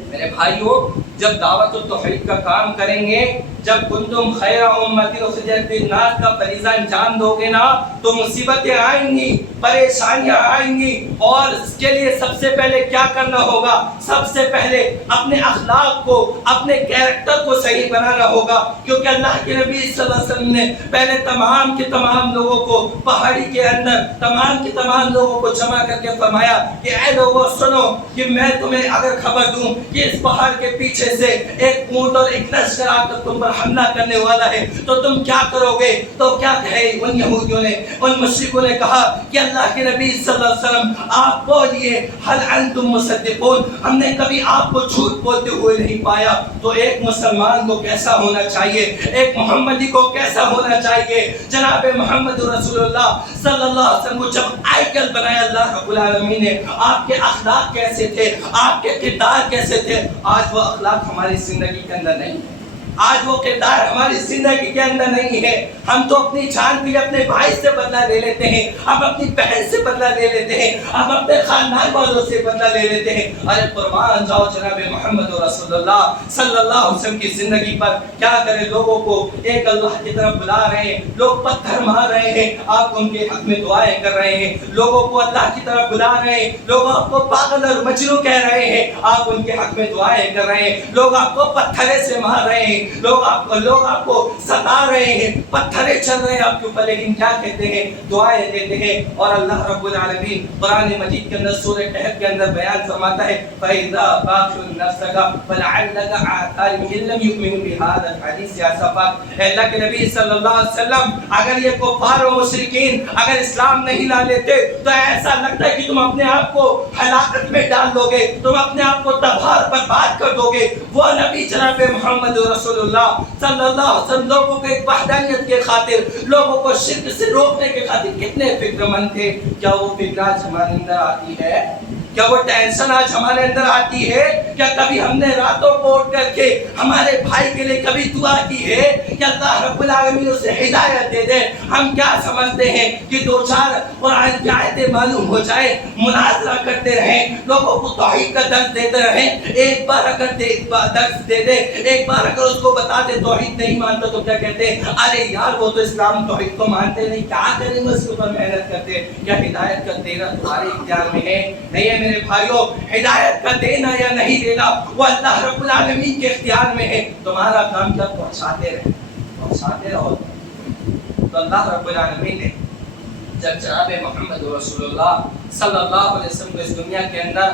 میرے بھائیوں جب دعوت التوحید کا کام کریں گے, جب کنتم خیر امت اخرجت للناس کا فریضہ انجام دو گے نا تو مصیبتیں آئیں گی, پریشانیاں آئیں گی, اور اس کے لیے سب سے پہلے کیا کرنا ہوگا؟ سب سے پہلے اپنے اخلاق کو, اپنے کیریکٹر کو صحیح بنانا ہوگا. کیونکہ اللہ کے نبی صلی اللہ علیہ وسلم نے پہلے تمام کے تمام لوگوں کو پہاڑی کے اندر تمام کے تمام لوگوں کو جمع کر کے فرمایا کہ اے لوگوں سنو کہ میں تمہیں اگر خبر دوں کہ اس پہاڑ کے پیچھے سے ایک اونٹ اور ایک لشکر آ کر تم پر حملہ کرنے والا ہے تو تم کیا کرو گے؟ تو کیا کہے ان یہودیوں نے, ان مشرکوں نے کہا کہ اللہ کے نبی صلی اللہ علیہ وسلم آپ بولیے حل انتم مصدقون, ہم نے کبھی آپ کو جھوٹ بولتے ہوئے نہیں پایا. تو ایک مسلمان کو کیسا ہونا چاہیے, ایک محمدی کو کیسا ہونا چاہیے؟ جناب محمد رسول اللہ صلی اللہ علیہ وسلم کو جب آئیڈل بنایا اللہ رب العالمین نے, آپ کے اخلاق کیسے تھے, آپ کے کردار کیسے تھے؟ آج وہ اخلاق ہماری زندگی کے اندر نہیں ہے, آج وہ کردار ہماری زندگی کے اندر نہیں ہے. ہم تو اپنی جان کے لیے اپنے بھائی سے بدلہ لے لیتے ہیں, ہم اپنی بہن سے بدلہ لے لیتے ہیں, ہم اپنے خاندان والوں سے بدلہ لے لیتے ہیں. ارے قربان جاؤ جناب محمد رسول اللہ صلی اللہ علیہ وسلم کی زندگی پر. کیا کریں, لوگوں کو ایک اللہ کی طرف بلا رہے ہیں, لوگ پتھر مار رہے ہیں, آپ ان کے حق میں دعائیں کر رہے ہیں. لوگوں کو اللہ کی طرف بلا رہے ہیں, لوگ آپ کو پاگل اور مجنون کہہ رہے ہیں, آپ ان کے حق میں دعائیں کر رہے ہیں. لوگ آپ کو پتھرے سے مار رہے ہیں, لوگ آپ کو ستا رہے ہیں, پتھرے چل رہے ہیں آپ کے اوپر, لیکن کیا کہتے ہیں؟ دعائیں دیتے ہیں. اور اللہ رب العالمین قرآن مجید کے اندر سورہ کہف کے اندر بیان فرماتا ہے فَإِذَا بَاخِرٌ نَفْسَكَ فَلَعَلَّكَ عَاقِلٌ إِن لَّمْ يُؤْمِنُوا بِهَذَا الْحَدِيثِ يَا صفاق. اللہ کے نبی صلی اللہ علیہ وسلم اگر یہ کفار و مشرکین اگر اسلام نہیں لا لیتے تو ایسا لگتا ہے کہ تم اپنے آپ کو ہلاکت میں ڈال دو گے, تم اپنے آپ کو تباہ برباد کر دو گے. وہ نبی جناب محمد رسول اللہ صلی اللہ علیہ وسلم لوگوں کو ایک وحدانیت کے خاطر, لوگوں کو شرک سے روکنے کے خاطر کتنے فکر مند تھے. کیا وہ فکر آج ہمارے اندر آتی ہے؟ کیا وہ ٹینشن آج ہمارے اندر آتی ہے؟ کیا کبھی ہم نے راتوں کو اٹھ کر کے ہمارے بھائی کے لیے کبھی دعا کی ہے کہ اللہ رب العالمین اسے ہدایت دے دے؟ ہم کیا سمجھتے ہیں کہ دو چار قرآن کی آیتیں معلوم ہو جائے, مناظرہ کرتے رہیں, لوگوں کو توحید کا درس دیتے رہیں. ایک بار اگر درس دے دے, ایک بار اگر اس کو بتا دے توحید نہیں مانتا تو کیا کہتے ہیں؟ ارے یار وہ تو اسلام توحید کو مانتے نہیں, کیا کریں گے اس کے اوپر محنت کرتے. کیا ہدایت کا دینا تمہارے اختیار میں ہے؟ نہیں ہے میرے بھائیوں. ہدایت کا دینا یا نہیں دینا وہ اللہ رب العالمین کے اختیار میں ہے. تمہارا کام کیا پہنچاتے رہو. تو اللہ رب العالمین نے جب جناب محمد رسول اللہ صلی اللہ علیہ وسلم کو اس دنیا کے اندر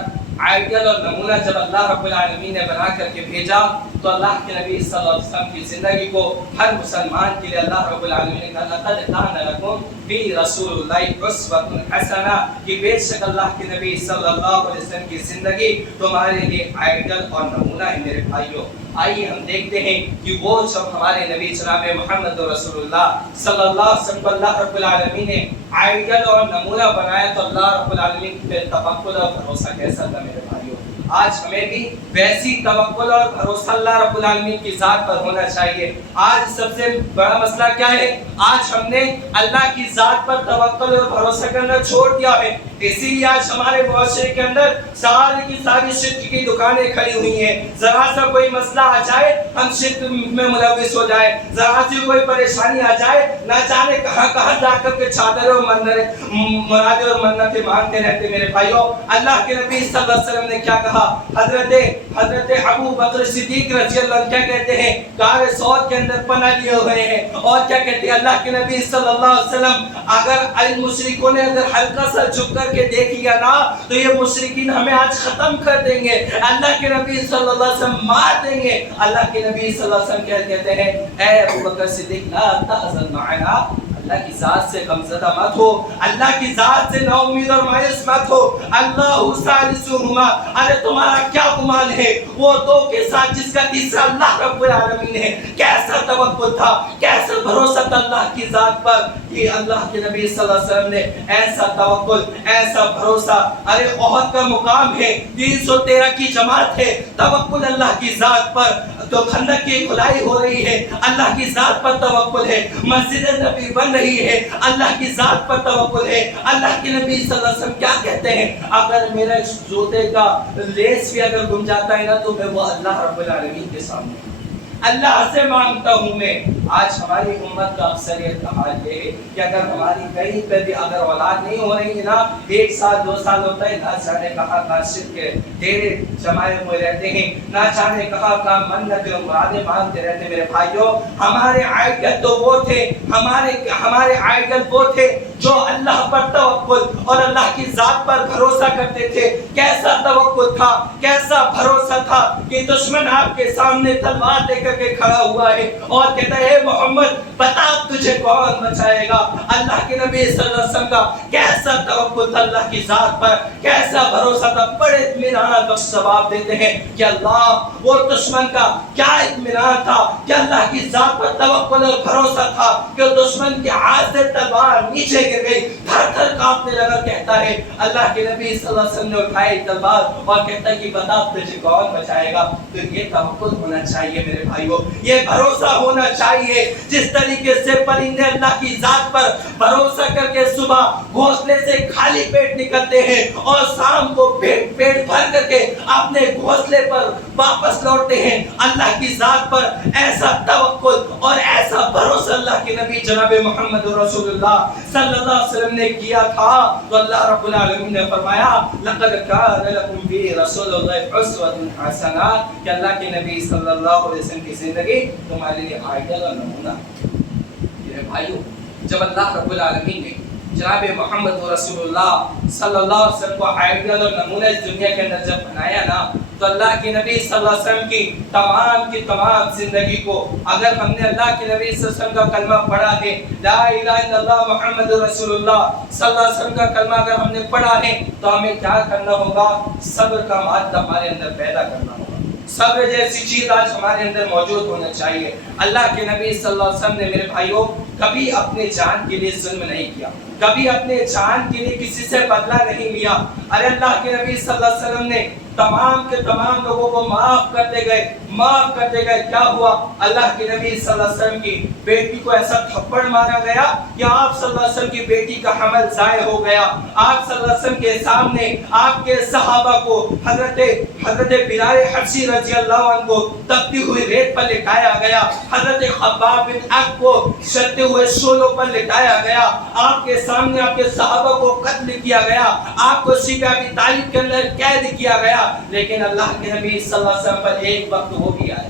آئیڈیل اور نمونہ جب اللہ رب العالمین نے بنا کر کے بھیجا تو تو اللہ کے نبی صلی اللہ علیہ وسلم کی زندگی کو ہر مسلمان کے لیے اللہ رب العالمین نے کہا لقد کان لکم فی رسول اللہ اسوۃ حسنہ کہ بے شک اللہ کے نبی صلی اللہ علیہ وسلم کی زندگی تمہارے لیے آئیڈل اور نمونہ ہے میرے بھائیوں. آئیے ہم دیکھتے ہیں کہ وہ جب ہمارے نبی جناب محمد رسول اللہ صلی اللہ علیہ وسلم کو اللہ رب العالمین نے آئیڈل اور نمونہ بنایا تو اللہ رب العالمین پہ توکل اور بھروسہ کیسا تھا میرے بھائیوں. آج ہمیں بھی ویسی توکل اور بھروسہ اللہ رب العالمین کی ذات پر ہونا چاہیے. آج سب سے بڑا مسئلہ کیا ہے؟ آج ہم نے اللہ کی ذات پر توکل اور بھروسہ کرنا چھوڑ دیا ہے. اسی لیے آج ہمارے معاشرے کے اندر ساری کی ساری شرک کی دکانیں کھڑی ہوئی ہیں. ذرا سا کوئی مسئلہ آ جائے ہم شرک میں ملوث ہو جائے, ذرا سی کوئی پریشانی آ جائے نہ جانے کہاں کہاں جا کر کے چادریں اور مرادیں اور منتیں مانگتے رہتے. میرے بھائیوں, اللہ کے نبی صلی اللہ علیہ وسلم نے کیا کہا؟ حضرت ابو بکر صدیق رضی اللہ عنہ کیا کہتے ہیں؟ غار ثور کے اندر پناہ لیے ہوئے ہیں اور کیا کہتے ہیں اللہ کے نبی صلی اللہ علیہ وسلم اگر المشرکوں نے اگر ہلکا سا جھک کر کے دیکھ لیا نا تو یہ مشرکین ہمیں آج ختم کر دیں گے, اللہ کے نبی صلی اللہ علیہ وسلم مار دیں گے. اللہ کے نبی صلی اللہ علیہ وسلم کیا کہتے ہیں؟ اے ابو بکر صدیق لا تحزن معنا, اللہ کی ذات سے غمزدہ مت ہو, اللہ کی ذات سے نا امید اور مایوس مت ہو. اللہ ثالثہما, ارے تمہارا کیا گمان ہے وہ دو کے ساتھ جس کا تیسرا اللہ رب العالمین ہے. کیسا توکل تھا, کیسا بھروسہ تھا اللہ کی ذات پر کہ اللہ کے نبی صلی اللہ علیہ وسلم نے ایسا توکل, ایسا بھروسہ. ارے احد کا مقام ہے, 313 کی جماعت ہے, توکل اللہ کی ذات پر. تو خندق کی کھدائی ہو رہی ہے, اللہ کی ذات پر توکل ہے. مسجد نبی بن رہی ہے, اللہ کی ذات پر توکل ہے. اللہ کے نبی صلی اللہ علیہ وسلم کیا کہتے ہیں؟ اگر میرے جوتے کا لیس بھی اگر گم جاتا ہے نا تو میں وہ اللہ رب العالمین کے سامنے اللہ سے مانگتا ہوں میں. آج ہماری امت کا اکثریت کا حال یہ ہے کہ اگر ہماری کہیں پہ بھی اگر اولاد نہیں ہو رہی ہے نا, 1 سال 2 سال ہوتا ہے, نہ جانے کہاں ناشد کے ڈیرے جمائے ہوئے رہتے ہیں, نہ جانے کہاں کا منت اور مرادیں مانگتے رہتے ہیں. میرے بھائیوں, ہمارے آئیڈل تو وہ تھے, ہمارے آئیڈل وہ تھے جو اللہ پر توکل اور اللہ کی ذات پر بھروسہ کرتے تھے. کیسا توکل تھا, کیسا بھروسہ تھا کہ دشمن آپ کے سامنے تلوار لے کر کے کھڑا ہوا ہے اور کہتا ہے محمد بتا تجھے کون بچائے گا. اللہ کے نبی صلی اللہ علیہ وسلم کا کیسا توکل تھا اللہ کی ذات پر, کیسا بھروسہ تھا. بڑے اطمینان بخش جواب دیتے ہیں کہ اللہ وہ دشمن کا کیا اطمینان تھا کہ اللہ کی ذات پر توکل اور بھروسہ تھا کہ دشمن کے ہاتھ سے تلوار نیچے گر گئی, تھر تھر کانپنے لگا. کہتا ہے اللہ کے نبی صلی اللہ علیہ وسلم نے اٹھائی تلوار اور کہتا ہے کہ بتا تجھے کون بچائے گا. تو یہ توکل ہونا چاہیے میرے بھائیوں, یہ بھروسہ ہونا چاہیے. جس طریقے سے پرندے اللہ کی ذات پر بھروسہ کر کے صبح گھونسلے سے خالی پیٹ نکلتے ہیں اور شام کو پیٹ بھر کر کے اپنے گھونسلے پر واپس لوٹتے ہیں, اللہ کی ذات پر ایسا توکل اور ایسا بھروسہ اللہ کے نبی جناب محمد رسول اللہ صلی اللہ علیہ وسلم نے کیا تھا. تو اللہ رب العالمین نے فرمایا لقد کان لکم فی رسول اللہ اسوۃ حسنہ, کہ اللہ کے نبی صلی اللہ علیہ وسلم کی زندگی تمہارے لیے آئیڈل اور نمونہ. میرے بھائیوں, جب اللہ رب العالمین نے جناب محمد رسول اللہ صلی اللہ علیہ وسلم کو آئیڈل اور نمونہ اس دنیا کے اندر جب بنایا نا تو اللہ کے نبی صلی اللہ علیہ وسلم کی تمام زندگی کو اگر ہم نے اللہ کے نبی صلی اللہ علیہ وسلم کا کلمہ پڑھا ہے, لا الہ الا اللہ محمد رسول اللہ صلی اللہ علیہ وسلم کا کلمہ اگر ہم نے پڑھا ہے تو ہمیں کیا کرنا ہوگا؟ صبر کا مادہ ہمارے اندر پیدا کرنا ہوگا. صبر جیسی چیز آج ہمارے اندر موجود ہونا چاہیے. اللہ کے نبی صلی اللہ علیہ وسلم نے میرے بھائیوں کبھی اپنے جان کے لیے ظلم نہیں کیا, کبھی اپنے جان کے لیے کسی سے بدلہ نہیں لیا. ارے اللہ کے نبی صلی اللہ علیہ وسلم نے تمام کے تمام لوگوں کو معاف کرتے گئے. کیا ہوا؟ اللہ کے نبی صلی اللہ علیہ وسلم کی بیٹی کو ایسا تھپڑ مارا گیا کہ آپ صلی اللہ علیہ وسلم کی بیٹی کا حمل ضائع ہو گیا. آپ صلی اللہ علیہ وسلم کے سامنے آپ کے صحابہ کو حضرت بلال حبشی رضی اللہ عنہ کو تپتی ہوئی ریت پر لٹایا گیا, حضرت خباب بن عق کو چلتے ہوئے شولوں پر لٹایا گیا, آپ کے سامنے آپ کے صحابہ کو قتل کیا گیا, آپ کو شیب ابی طالب کے اندر قید کیا گیا. لیکن اللہ کے نبی صلی اللہ علیہ وسلم پر ایک وقت وہ بھی آیا,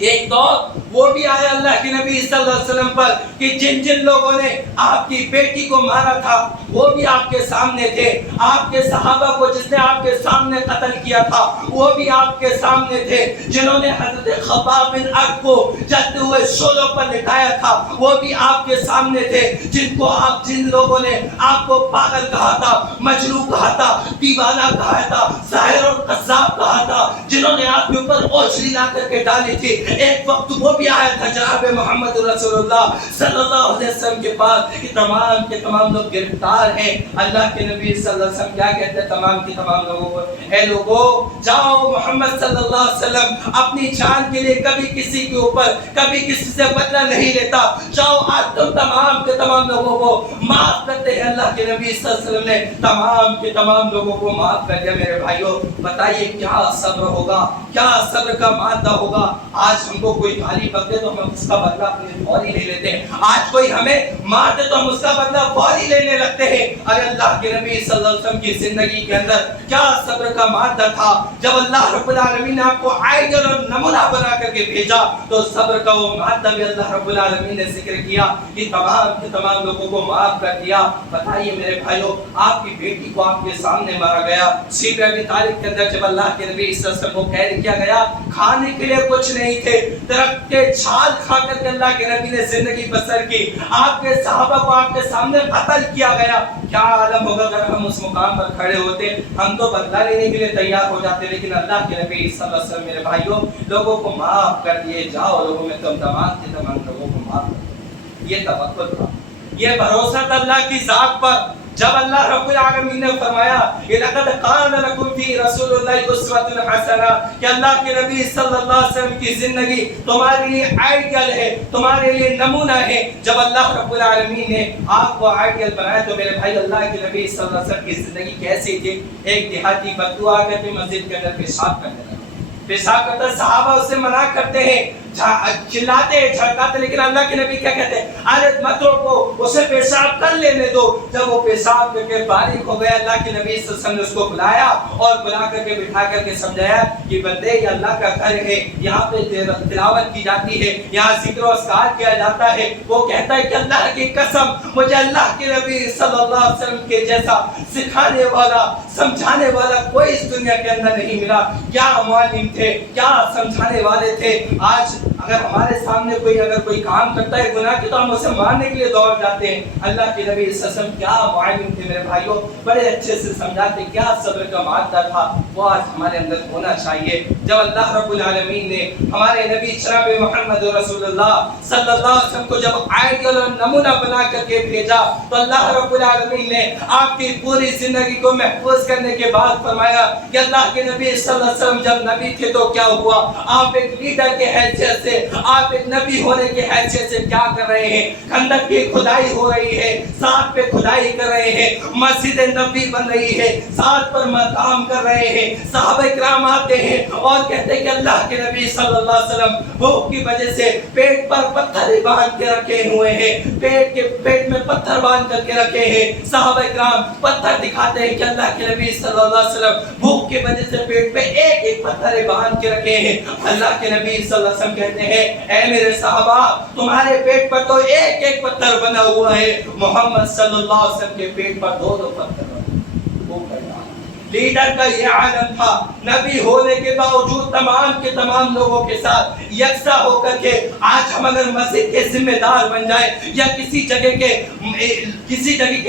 ایک دور وہ بھی آیا اللہ کے نبی صلی اللہ علیہ وسلم پر کہ جن جن لوگوں نے آپ کی بیٹی کو مارا تھا وہ بھی آپ کے سامنے تھے، آپ کے صحابہ کو جس نے آپ کے سامنے قتل کیا تھا وہ بھی آپ کے سامنے تھے، جنہوں نے حضرت خباب بن ارد کو جلتے ہوئے شعلوں پر لٹایا تھا وہ بھی آپ کے سامنے تھے، جن لوگوں نے آپ کو پاگل کہا تھا، مجنون کہا تھا، دیوانہ کہا تھا، ساحر اور قذاب کہا تھا، جنہوں نے آپ کے اوپر اوچھلی لا کر کے ڈالی تھی، ایک وقت وہ بھی آیا تھا جناب محمد رسول اللہ صلی اللہ علیہ وسلم کے پاس کہ تمام کے تمام لوگ گرفتار ہیں۔ اللہ کے نبی صلی اللہ علیہ وسلم کیا کہتے ہیں تمام کے تمام لوگوں کو، اے لوگوں جاؤ، محمد صلی اللہ علیہ وسلم اپنی جان کے لیے کبھی کسی کے اوپر کبھی کسی سے بدلہ نہیں لیتا، جاؤ آج تم تمام کے تمام لوگوں کو معاف کرتے ہیں۔ اللہ کے نبی صلی اللہ علیہ وسلم نے تمام کے تمام لوگوں کو معاف کر دیا۔ میرے بھائیوں بتائیے کیا صبر ہوگا، کیا صبر کا مادہ ہوگا۔ آج ہم کو کوئی گالی بکتے تو ہم اس کا بدلہ اپنے فوری لے لیتے ہیں، آج کوئی ہمیں مارتے تو ہم اس کا بدلہ فوری لینے لگتے ہیں۔ ارے اللہ کے نبی صلی اللہ علیہ وسلم کی زندگی کے اندر کیا صبر کا مادہ تھا، جب اللہ رب العالمین نے آپ کو آئیڈل اور نمونہ بنا کر کے بھیجا تو صبر کا وہ مادہ بھی اللہ رب العالمین نے ذکر کیا کہ تمام کے تمام لوگوں کو معاف کر دیا۔ بتائیے میرے بھائیوں آپ کی بیٹی کو آپ کے سامنے مارا گیا، سیب ابی طالب کے اندر جب اللہ کے نبی صلی اللہ علیہ وسلم کو قید کیا گیا، کھانے کے لیے کچھ نہیں تھے، درخت کے چھال کھا کر کے اللہ کے نبی نے زندگی بسر کی، آپ کے صحابہ کو آپ کے سامنے قتل کیا گیا۔ کیا عالم ہوگا اگر ہم اس مقام پر کھڑے ہوتے، ہم تو بدلہ لینے کے لیے تیار ہو جاتے، لیکن اللہ کے نبی صلی اللہ علیہ وسلم میرے بھائیوں لوگوں کو معاف کر دیے، جاؤ لوگوں میں تم تمام کے تمام لوگوں کو معاف کر دو۔ یہ توکل تھا، یہ بھروسہ تھا اللہ کی ذات پر۔ جب اللہ رب العالمین نے فرمایا کہ لقد کان لکم فی رسول اللہ اسوۃ حسنہ، کہ اللہ کے نبی صلی اللہ علیہ وسلم کی زندگی تمہارے لیے آئیڈیل ہے، تمہارے لیے نمونہ ہے، جب اللہ رب العالمین نے آپ کو آئیڈیل بنایا تو میرے بھائی اللہ کے نبی صلی اللہ علیہ وسلم کی زندگی کیسی تھی؟ ایک دیہاتی بدو آ کر کے مسجد کے اندر پیشاب کرنے لگا، پیشاب کرتا صحابہ اسے منع کرتے ہیں، چلاتے جھڑکاتے، لیکن اللہ کے نبی کیا کہتے ہیں ارے مت روکو، اسے پیشاب کر لینے دو۔ جب وہ پیشاب کر کے فارغ ہو گیا اللہ کے نبی صلی اللہ علیہ وسلم نے اس کو بلایا اور بلا کر کے بٹھا کر کے سمجھایا کہ بندے یہ اللہ کا گھر ہے، یہاں پہ تلاوت کی جاتی ہے، یہاں ذکر و اذکار کیا جاتا ہے۔ وہ کہتا ہے کہ اللہ کی قسم مجھے اللہ کے نبی صلی اللہ علیہ وسلم کے جیسا سکھانے والا سمجھانے والا کوئی اس دنیا کے اندر نہیں ملا۔ کیا معلم تھے، کیا سمجھانے والے تھے۔ آج اگر ہمارے سامنے کوئی کام کرتا ہے گناہ کی تو ہم اسے مارنے کے لیے دوڑ جاتے ہیں۔ اللہ کے نبی صلی اللہ علیہ وسلم کیا معلم تھے میرے بھائیوں، بڑے اچھے سے سمجھاتے، کیا صبر کا مادہ تھا، وہ آج ہمارے اندر ہونا چاہیے۔ جب اللہ رب العالمین نے ہمارے نبی جناب محمد رسول اللہ صلی اللہ علیہ وسلم کو جب آئیڈیل اور نمونہ بنا کر کے بھیجا تو اللہ رب العالمین نے آپ کی پوری زندگی کو محفوظ کرنے کے بعد فرمایا کہ اللہ کے نبی صلی اللہ علیہ وسلم جب نبی تھے تو کیا ہوا، آپ ایک لیڈر کے حیثیت سے، آپ ایک نبی ہونے کے حیثیت سے کیا کر رہے ہیں؟ خندق کی کھدائی ہو رہی ہے، ساتھ پہ کھدائی کر رہے ہیں، مسجد نبی بن رہی ہے، ساتھ پر کام کر رہے ہیں، صحابہ کرام آتے ہیں اور کہتے ہیں کہ اللہ کے نبی صلی اللہ علیہ وسلم بھوک کی وجہ سے پیٹ پر پتھر باندھ کے رکھے ہوئے ہیں، پیٹ میں پتھر باندھ کر کے رکھے ہیں۔ صحابہ کرام پتھر دکھاتے ہیں کہ اللہ کے نبی صلی اللہ علیہ وسلم بھوک کی وجہ سے پیٹ پہ ایک ایک پتھر باندھ کے رکھے ہیں۔ اللہ کے نبی صلی اللہ علیہ وسلم کہتے ہیں اے میرے صحابہ تمہارے پیٹ پر تو ایک ایک پتھر بنا ہوا ہے، محمد صلی اللہ علیہ وسلم کے پیٹ پر دو دو پتھر بنے۔ لیڈر کا یہ عالم تھا، نبی ہونے کے باوجود تمام کے تمام لوگوں کے ساتھ یکساں ہو کر کے آج ہم اگر مسجد کے ذمہ دار بن جائیں یا کسی جگہ کے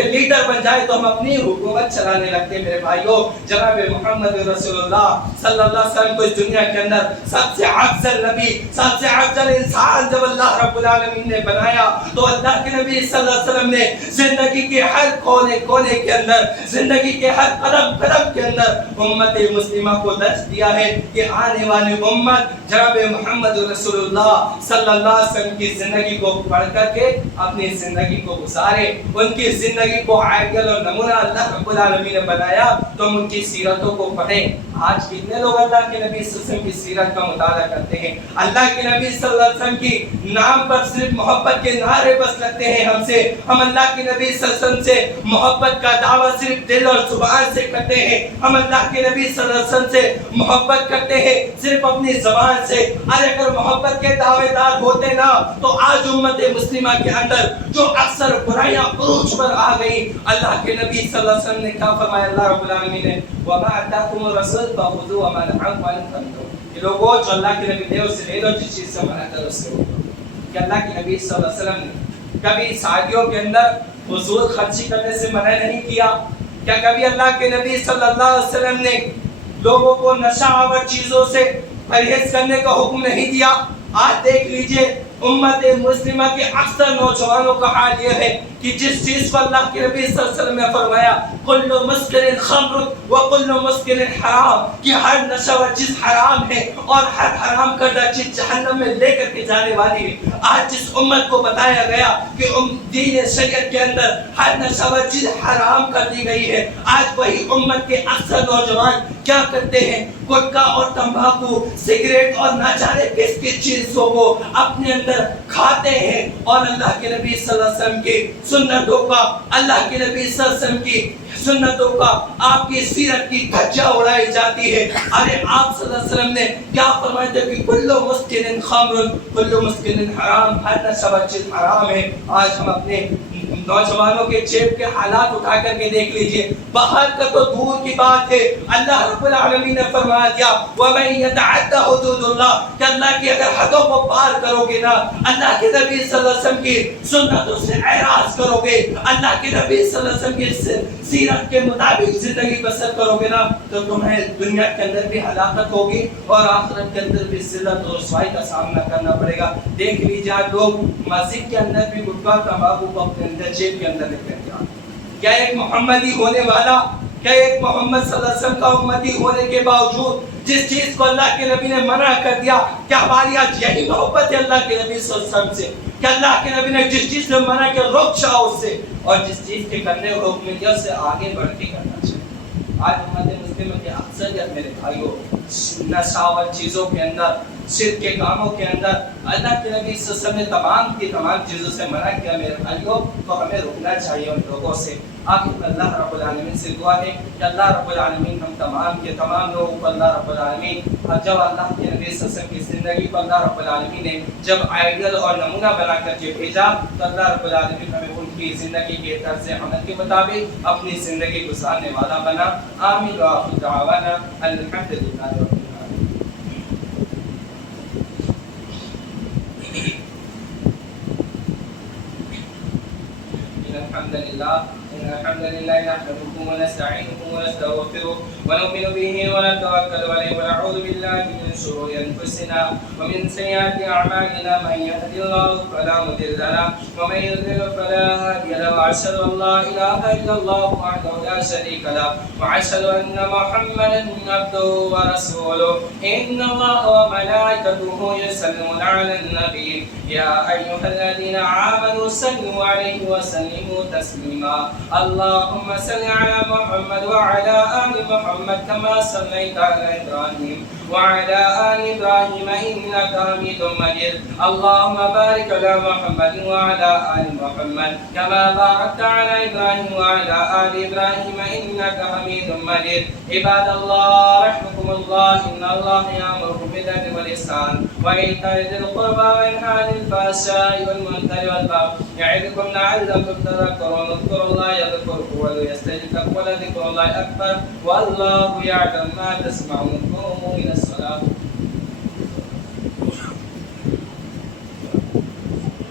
لیڈر بن جائے تو ہم اپنی حکومت چلانے لگتے ہیں۔ میرے بھائیوں جناب محمد رسول اللہ صلی اللہ علیہ وسلم کو اس دنیا کے اندر سب سے افضل نبی، سب سے افضل انسان جب اللہ رب العالمین نے بنایا تو اللہ کے نبی صلی اللہ علیہ وسلم نے زندگی کے ہر کونے کونے کے اندر، زندگی کے ہر قدم قدم کے اندر امت مسلمہ کو درس دیا ہے کہ آنے والی امت جناب محمد رسول اللہ صلی اللہ علیہ وسلم کی زندگی کو پڑھ کر کے اپنی زندگی کو گزارے، ان کی زندگی کو آئیڈیل اور نمونہ اللہ رب العالمین نے بنایا تو ہم ان کی سیرتوں کو پڑھیں۔ آج کتنے لوگ اللہ کے نبی صلی اللہ علیہ وسلم کی سیرت کا مطالعہ کرتے ہیں، اللہ کے نبی صلی اللہ علیہ وسلم کی نام پر صرف محبت کے نعرے بس لگتے ہیں ہم سے، ہم اللہ کے نبی صلی اللہ علیہ وسلم سے محبت کا دعویٰ صرف دل اور زبان سے کرتے ہیں ہیں ہم اللہ کے نبی صلی اللہ علیہ وسلم سے محبت کرتے ہیں صرف اپنی زبان سے. ارے اگر محبت کے دعوے دار ہوتے نا تو آج امت مسلمہ کے اندر جو اکثر برائیاں عروج پر آ گئی, اللہ کے نبی صلی اللہ علیہ وسلم نے کیا فرمایا؟ اللہ رب العالمین نے وَمَا أَتَاكُمُ الرَّسُولُ فَخُذُوهُ وَمَا نَهَاكُمْ عَنْهُ فَانْتَهُوا, کہ لوگوں جو اللہ کے نبی دے اسے لے لو, جس چیز سے منع کرو اس سے روکو. کہ اللہ کے نبی صلی اللہ علیہ وسلم نے کبھی شادیوں کے اندر فضول خرچی کرنے سے منع نہیں کیا؟ کیا کبھی اللہ کے نبی صلی اللہ علیہ وسلم نے لوگوں کو نشہ آور چیزوں سے پرہیز کرنے کا حکم نہیں دیا؟ آج دیکھ لیجئے امت مسلمہ کے اکثر نوجوانوں کا حال یہ ہے کہ جس چیز کو اللہ کے نبی صلی اللہ علیہ وسلم نے فرمایا کل مسکر خمر وکل مسکر حرام, کہ ہر نشہ و چیز حرام ہے اور ہر حرام کردہ چیز جہنم میں لے کر کے جانے والی ہے. آج جس امت کو بتایا گیا کہ دین شریعت کے اندر ہر نشہ و چیز حرام کر دی گئی ہے, آج وہی امت کے اکثر نوجوان کیا کرتے ہیں؟ گٹکا اور تمباکو, سگریٹ اور نہ جانے کس کس چیزوں کو اپنے اندر کھاتے ہیں, اور اللہ کے نبی صلی اللہ علیہ وسلم کی سنتوں کا, اللہ کے نبی صلی اللہ علیہ وسلم کی سنتوں کا, آپ کی سیرت کی دھجیاں اڑائی جاتی ہے. ارے آپ صلی اللہ علیہ وسلم نے کیا فرمایا تھا کہ کلو مسکر خمر کلو مسکر حرام, ہر نشہ چیز حرام ہے. آج ہم اپنے نوجوانوں کے جیب کے حالات اٹھا کر کے دیکھ لیجئے, باہر کا تو دور کی بات ہے, اللہ رب العالمین نے فرما دیا وَمَن يَتَعَدَّ حُدُودَ اللَّهِ, کہ اللہ کی اگر حدوں کو پار کرو گے نا, اللہ کے نبی صلی اللہ علیہ وسلم کی سنتوں سے اعراض کرو گے, اللہ کے نبی صلی اللہ علیہ وسلم کی سیرت کے مطابق زندگی بسر کرو گے نا, تو تمہیں دنیا کے اندر بھی ہلاکت ہوگی اور آخرت کے اندر بھی ذلت اور رسوائی کا سامنا کرنا پڑے گا. دیکھ لیجیے آج لوگ مسجد کے اندر بھی گٹکا تمباکو کو اپنے اندر جیب کے اندر رکھ لیتے ہیں. کیا ایک محمدی ہونے والا, کیا ایک محمد صلی اللہ علیہ وسلم کا امتی ہونے کے باوجود جس چیز کو اللہ کے نبی نے منع کر دیا, کیا ہماری آج یہی محبت ہے اللہ کے نبی صلی اللہ علیہ وسلم سے کہ اللہ کے نبی نے جس چیز سے منع کیا رک جاؤ اس سے, اور جس چیز کے کرنے کو حکم دیا اس سے آگے بڑھ کے کرنا چاہیے. آج امت مسلمہ کی اکثریت میرے بھائیوں نشاور چیزوں کے اندر, شرک کے کاموں کے اندر اللہ کے نبی صلی اللہ علیہ وسلم نے تمام کی تمام چیزوں سے منع کیا میرے بھائیوں, تو ہمیں رکنا چاہیے ان لوگوں سے. آخر اللہ رب العالمین سے دعا ہے کہ اللہ رب العالمین ہم تمام کے تمام لوگوں کو اللہ رب العالمین, جب اللہ کے نبی صلی اللہ علیہ وسلم کی زندگی کو اللہ رب العالمین نے جب آئیڈیل اور نمونہ بنا کر کے بھیجا, تو اللہ رب العالمین ہمیں ان کی زندگی کے طرز عمل کے مطابق اپنی زندگی گزارنے والا بنا. آمین وآخر دعوانا الحمدللہ رب العالمین. الحمد لله نحمده ونستعينه ونستغفره ونؤمن به ونتوكل عليه ونعوذ بالله من شرور انفسنا ومن سيئات اعمالنا, من يهد الله فلا مضل له ومن يضلل فلا هادي له, واشهد ان لا اله الا الله وحده لا شريك له واشهد ان محمدا عبده ورسوله. ان الله وملائكته يصلون على النبي يا ايها الذين امنوا صلوا عليه وسلموا تسليما. اللهم صل على محمد وعلى آل محمد كما صليت على إبراهيم وعلى آل إبراهيم إنك حميد مجيد. اللهم بارك على محمد وعلى آل محمد كما باركت على إبراهيم وعلى آل إبراهيم إنك حميد مجيد. عباد الله رحمكم الله, إن الله يأمر بالعدل والإحسان وإيتاء ذي القربى وينهى عن الفحشاء والمنكر والبغي يعظكم لعلكم تذكرون. اذكروا الله يذكركم وليستجب لكم ولذكر الله أكبر والله يعلم ما تسمعون. قوموا إلى الصلاة.